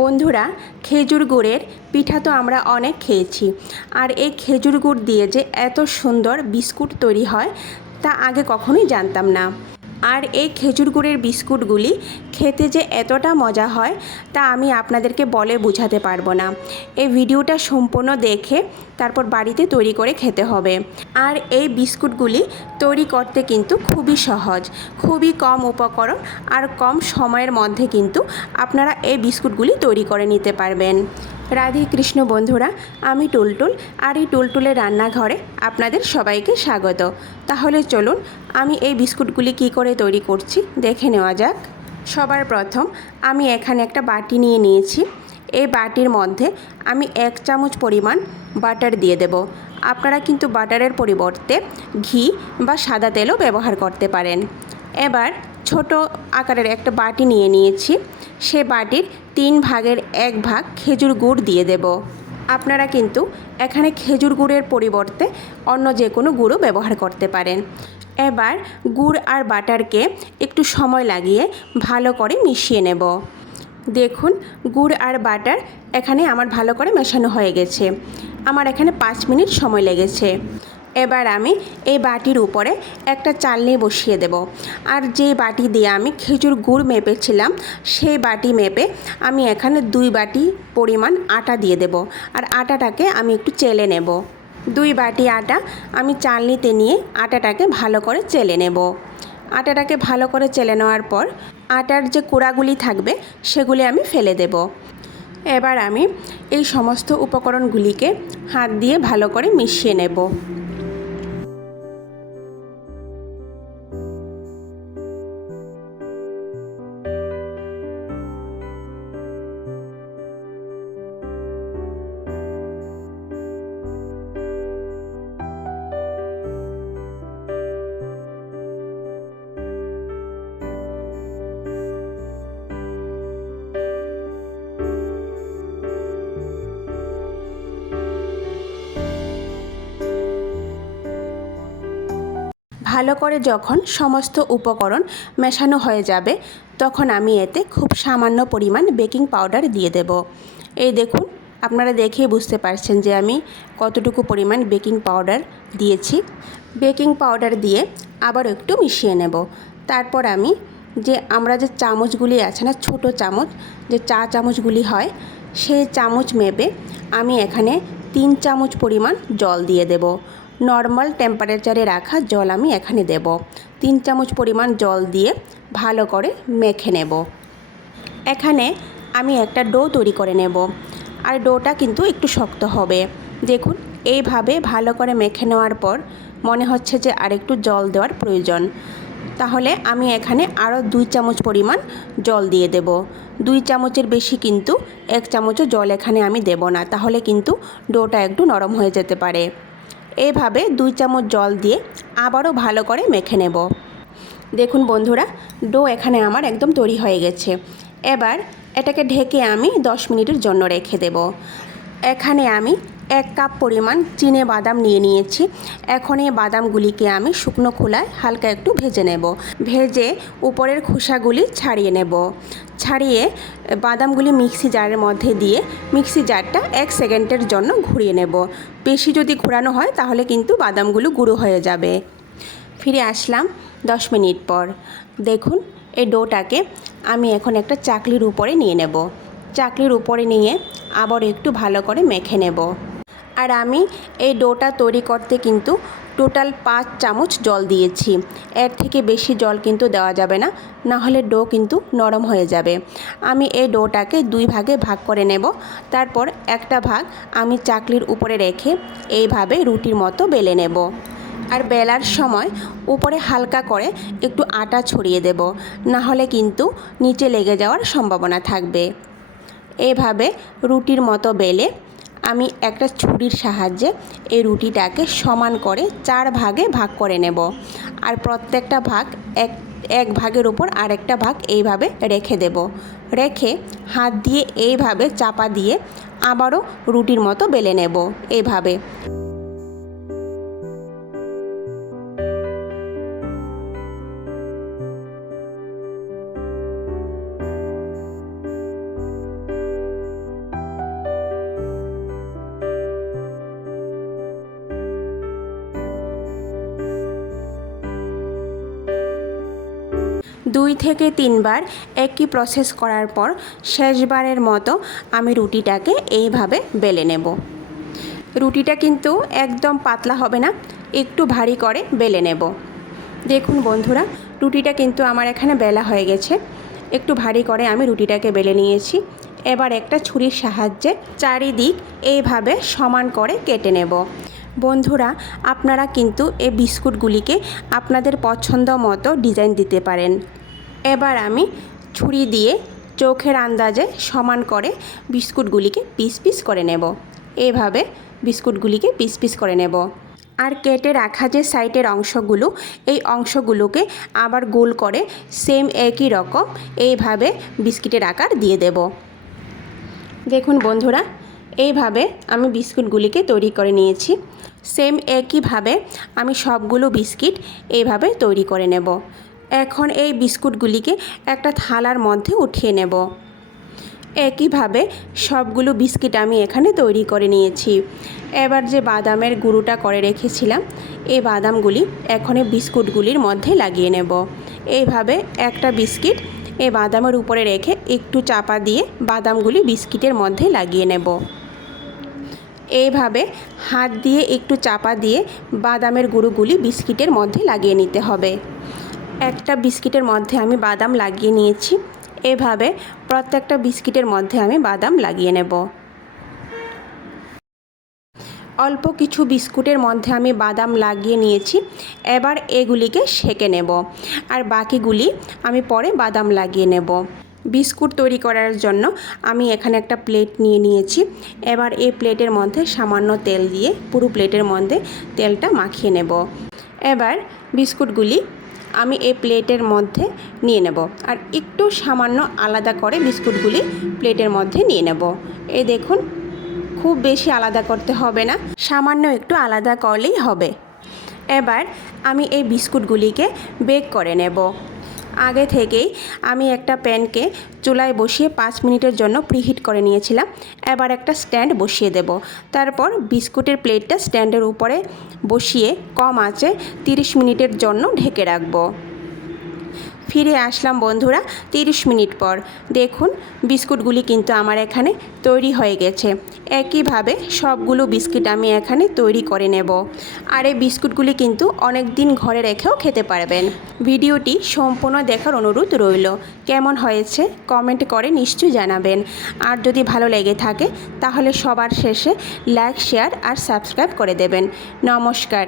বন্ধুরা, খেজুর গুড়ের পিঠা তো আমরা অনেক খেয়েছি। আর এই খেজুর গুড় দিয়ে যে এত সুন্দর বিস্কুট তৈরি হয় তা আগে কখনোই জানতাম না। আর এই খেজুর গুড়ের বিস্কুটগুলি খেতে যে এতটা মজা হয় তা আমি আপনাদেরকে বলে বোঝাতে পারবো না। এই ভিডিওটা সম্পূর্ণ দেখে তারপর বাড়িতে তৈরি করে খেতে হবে। আর এই বিস্কুটগুলি তৈরি করতে কিন্তু খুবই সহজ, খুবই কম উপকরণ আর কম সময়ের মধ্যে কিন্তু আপনারা এই বিস্কুটগুলি তৈরি করে নিতে পারবেন। রাধে কৃষ্ণ বন্ধুরা, আমি টুলটুল, আর এই টুলটুলের রান্নাঘরে আপনাদের সবাইকে স্বাগত। তাহলে চলুন আমি এই বিস্কুটগুলি কি করে তৈরি করছি দেখে নেওয়া যাক। সবার প্রথম আমি এখানে একটা বাটি নিয়ে নিয়েছি। এই বাটির মধ্যে আমি 1 চামচ পরিমাণ বাটার দিয়ে দেব। আপনারা কিন্তু বাটারের পরিবর্তে ঘি বা সাদা তেলও ব্যবহার করতে পারেন। এবার ছোট আকারের একটা বাটি নিয়ে নিয়েছি। সে বাটির 3 ভাগের 1 ভাগ খেজুর গুড় দিয়ে দেব। আপনারা কিন্তু এখানে খেজুর গুড়ের পরিবর্তে অন্য যে কোনো গুঁড়ো ব্যবহার করতে পারেন। এবার গুড় আর বাটারকে একটু সময় লাগিয়ে ভালো করে মিশিয়ে নেব। দেখুন, গুড় আর বাটার এখানে আমার ভালো করে মেশানো হয়ে গেছে। আমার এখানে 5 মিনিট সময় লেগেছে। এবার আমি এই বাটির উপরে একটা চালনি বসিয়ে দেব। আর যে বাটি দিয়ে আমি খেজুর গুড় মেপেছিলাম সেই বাটি মেপে আমি এখানে 2 বাটি পরিমাণ আটা দিয়ে দেব। আর আটাটাকে আমি একটু চেলে নেব। 2 বাটি আটা আমি চালনিতে নিয়ে আটাটাকে ভালো করে চেলে নেব। আটাটাকে ভালো করে চেলে নেওয়ার পর আটার যে কুড়াগুলি থাকবে সেগুলি আমি ফেলে দেব। এবার আমি এই সমস্ত উপকরণগুলিকে হাত দিয়ে ভালো করে মিশিয়ে নেব। ভালো করে যখন সমস্ত উপকরণ মেশানো হয়ে যাবে তখন আমি এতে খুব সামান্য পরিমাণ বেকিং পাউডার দিয়ে দেব। এই দেখুন, আপনারা দেখেই বুঝতে পারছেন যে আমি কতটুকু পরিমাণ বেকিং পাউডার দিয়েছি। বেকিং পাউডার দিয়ে আবার একটু মিশিয়ে নেব। তারপর আমি আমরা যে চামচগুলি আছে না, ছোট চামচ, যে চা চামচগুলি হয়, সেই চামচ মেপে আমি এখানে 3 চামচ পরিমাণ জল দিয়ে দেব। নর্মাল টেম্পারেচারে রাখা জল আমি এখানে দেব। 3 চামচ পরিমাণ জল দিয়ে ভালো করে মেখে নেব। এখানে আমি একটা ডো তৈরি করে নেব। আর ডোটা কিন্তু একটু শক্ত হবে। দেখুন, এইভাবে ভালো করে মেখে নেওয়ার পর মনে হচ্ছে যে আরেকটু জল দেওয়ার প্রয়োজন। তাহলে আমি এখানে আরও 2 চামচ পরিমাণ জল দিয়ে দেব। 2 চামচের বেশি কিন্তু 1 চামচও জল এখানে আমি দেব না, তাহলে কিন্তু ডোটা একটু নরম হয়ে যেতে পারে। এইভাবে 2 চামচ জল দিয়ে আবারও ভালো করে মেখে নেব। দেখুন বন্ধুরা, ডো এখানে আমার একদম তৈরি হয়ে গেছে। এবার এটাকে ঢেকে আমি 10 মিনিটের জন্য রেখে দেব। এখানে আমি 1 কাপ পরিমাণ চিনে বাদাম নিয়ে নিয়েছি। এখন এই বাদামগুলিকে আমি শুকনো খোলায় হালকা একটু ভেজে নেব। ভেজে উপরের খোসাগুলি ছাড়িয়ে নেব। ছাড়িয়ে বাদামগুলি মিক্সি জারের মধ্যে দিয়ে মিক্সি জারটা 1 সেকেন্ডের জন্য ঘুরিয়ে নেব। বেশি যদি ঘোরানো হয় তাহলে কিন্তু বাদামগুলো গুঁড়ো হয়ে যাবে। ফিরে আসলাম 10 মিনিট পর। দেখুন, এই ডোটাকে আমি এখন একটা চাকলির উপরে নিয়ে নেব। চাকলির উপরে নিয়ে আবার একটু ভালো করে মেখে নেব। আর আমি এই ডোটা তৈরি করতে কিন্তু টোটাল 5 চামচ জল দিয়েছি। এর থেকে বেশি জল কিন্তু দেওয়া যাবে না, না হলে ডো কিন্তু নরম হয়ে যাবে। আমি এই ডোটাকে 2 ভাগে ভাগ করে নেব। তারপর একটা ভাগ আমি চাকলির উপরে রেখে এইভাবে রুটির মতো বেলে নেব। আর বেলার সময় উপরে হালকা করে একটু আটা ছড়িয়ে দেব, না হলে কিন্তু নিচে লেগে যাওয়ার সম্ভাবনা থাকবে। এইভাবে রুটির মতো বেলে আমি একটা ছুরির সাহায্যে এই রুটিটাকে সমান করে 4 ভাগে ভাগ করে নেব। আর প্রত্যেকটা ভাগ এক ভাগের উপর আরেকটা ভাগ এইভাবে রেখে দেব। রেখে হাত দিয়ে এইভাবে চাপা দিয়ে আবারও রুটির মতো বেলে নেব এইভাবে। 2 থেকে 3 বার একই প্রসেস করার পর শেষবারের মতো আমি রুটিটাকে এইভাবে বেলে নেব। রুটিটা কিন্তু একদম পাতলা হবে না, একটু ভারী করে বেলে নেব। দেখুন বন্ধুরা, রুটিটা কিন্তু আমার এখানে বেলা হয়ে গেছে। একটু ভারী করে আমি রুটিটাকে বেলে নিয়েছি। এবার একটা ছুরির সাহায্যে চারিদিক এইভাবে সমান করে কেটে নেব। বন্ধুরা, আপনারা কিন্তু এই বিস্কুটগুলিকে আপনাদের পছন্দ মতো ডিজাইন দিতে পারেন। এবার আমি ছুরি দিয়ে চোখের আন্দাজে সমান করে বিস্কুটগুলিকে পিস পিস করে নেব। এইভাবে বিস্কুটগুলিকে পিস পিস করে নেব। আর কেটে রাখা যে সাইডের অংশগুলো, এই অংশগুলোকে আবার গোল করে সেম একই রকম এইভাবে বিস্কিটের আকার দিয়ে দেব। দেখুন বন্ধুরা, এইভাবে আমি বিস্কুটগুলিকে তৈরি করে নিয়েছি। সেম একইভাবে আমি সবগুলো বিস্কিট এইভাবে তৈরি করে নেব। এখন এই বিস্কুটগুলিকে একটা থালার মধ্যে উঠিয়ে নেব। একইভাবে সবগুলো বিস্কিট আমি এখানে তৈরি করে নিয়েছি। এবার যে বাদামের গুঁড়োটা করে রেখেছিলাম, এই বাদামগুলি এখন এই বিস্কুটগুলির মধ্যে লাগিয়ে নেব। এইভাবে একটা বিস্কিট এই বাদামের উপরে রেখে একটু চাপা দিয়ে বাদামগুলি বিস্কিটের মধ্যে লাগিয়ে নেব। এইভাবে হাত দিয়ে একটু চাপা দিয়ে বাদামের গুঁড়োগুলি বিস্কিটের মধ্যে লাগিয়ে নিতে হবে। একটা বিস্কিটের মধ্যে আমি বাদাম লাগিয়ে নিয়েছি। এভাবে প্রত্যেকটা বিস্কিটের মধ্যে আমি বাদাম লাগিয়ে নেব। অল্প কিছু বিস্কুটের মধ্যে আমি বাদাম লাগিয়ে নিয়েছি। এবার এগুলিকে সেঁকে নেব, আর বাকিগুলি আমি পরে বাদাম লাগিয়ে নেব। বিস্কুট তৈরি করার জন্য আমি এখানে একটা প্লেট নিয়ে নিয়েছি। এবার এই প্লেটের মধ্যে সামান্য তেল দিয়ে পুরো প্লেটের মধ্যে তেলটা মাখিয়ে নেব। এবার বিস্কুটগুলি আমি এই প্লেটের মধ্যে নিয়ে নেব, আর একটু সামান্য আলাদা করে বিস্কুটগুলি প্লেটের মধ্যে নিয়ে নেব। এই দেখুন, খুব বেশি আলাদা করতে হবে না, সামান্য একটু আলাদা করলেই হবে। এবার আমি এই বিস্কুটগুলিকে বেক করে নেব। আগে থেকেই আমি একটা প্যানকে চুলায় বসিয়ে 5 মিনিটের জন্য প্রিহিট করে নিয়েছিলাম। এবার একটা স্ট্যান্ড বসিয়ে দেব। তারপর বিস্কুটের প্লেটটা স্ট্যান্ডের উপরে বসিয়ে কম আঁচে 30 মিনিটের জন্য ঢেকে রাখব। ফিরে আসলাম বন্ধুরা 30 মিনিট পর। দেখুন, বিস্কুটগুলি কিন্তু আমার এখানে তৈরি হয়ে গেছে। একইভাবে সবগুলো বিস্কিট আমি এখানে তৈরি করে নেব। আর এই বিস্কুটগুলি কিন্তু অনেক দিন ঘরে রেখেও খেতে পারবেন। ভিডিওটি সম্পূর্ণ দেখার অনুরোধ রইল। কেমন হয়েছে কমেন্ট করে নিশ্চয়ই জানাবেন। আর যদি ভালো লেগে থাকে তাহলে সবার শেষে লাইক, শেয়ার আর সাবস্ক্রাইব করে দেবেন। নমস্কার।